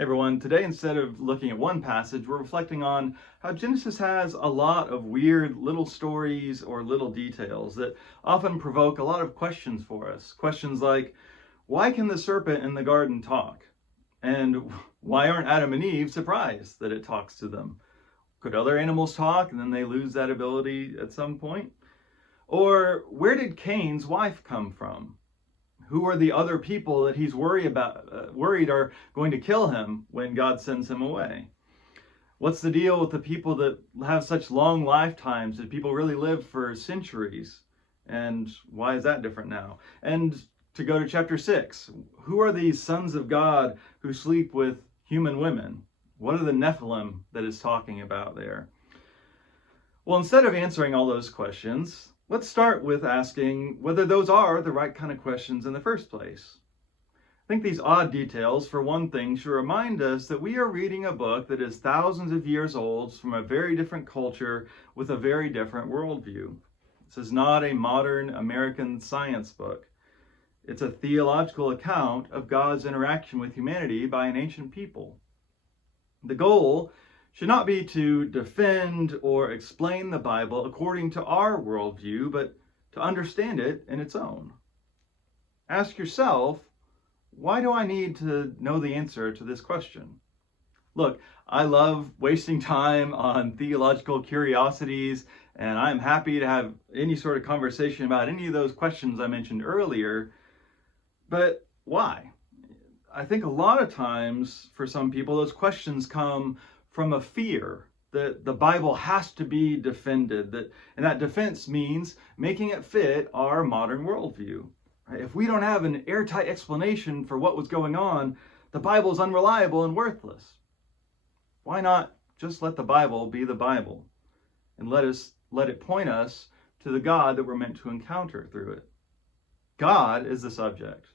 Hey everyone, today instead of looking at one passage, we're reflecting on how Genesis has a lot of weird little stories or little details that often provoke a lot of questions for us. Questions like, why can the serpent in the garden talk? And why aren't Adam and Eve surprised that it talks to them? Could other animals talk and then they lose that ability at some point? Or where did Cain's wife come from? Who are the other people that he's worried are going to kill him when God sends him away? What's the deal with the people that have such long lifetimes? Did people really live for centuries? And why is that different now? And to go to chapter 6, who are these sons of God who sleep with human women? What are the Nephilim that is talking about there? Well, instead of answering all those questions, let's start with asking whether those are the right kind of questions in the first place. I think these odd details, for one thing, should remind us that we are reading a book that is thousands of years old from a very different culture with a very different worldview. This is not a modern American science book. It's a theological account of God's interaction with humanity by an ancient people. The goal should not be to defend or explain the Bible according to our worldview, but to understand it in its own. Ask yourself, why do I need to know the answer to this question? Look, I love wasting time on theological curiosities, and I'm happy to have any sort of conversation about any of those questions I mentioned earlier, but why? I think a lot of times for some people, those questions come from a fear that the Bible has to be defended, and that defense means making it fit our modern worldview. Right? If we don't have an airtight explanation for what was going on, the Bible is unreliable and worthless. Why not just let the Bible be the Bible and let it point us to the God that we're meant to encounter through it? God is the subject.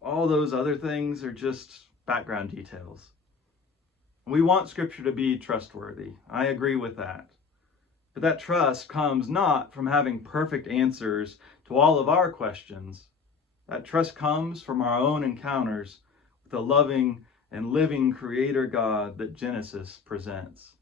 All those other things are just background details. We want Scripture to be trustworthy. I agree with that. But that trust comes not from having perfect answers to all of our questions. That trust comes from our own encounters with the loving and living Creator God that Genesis presents.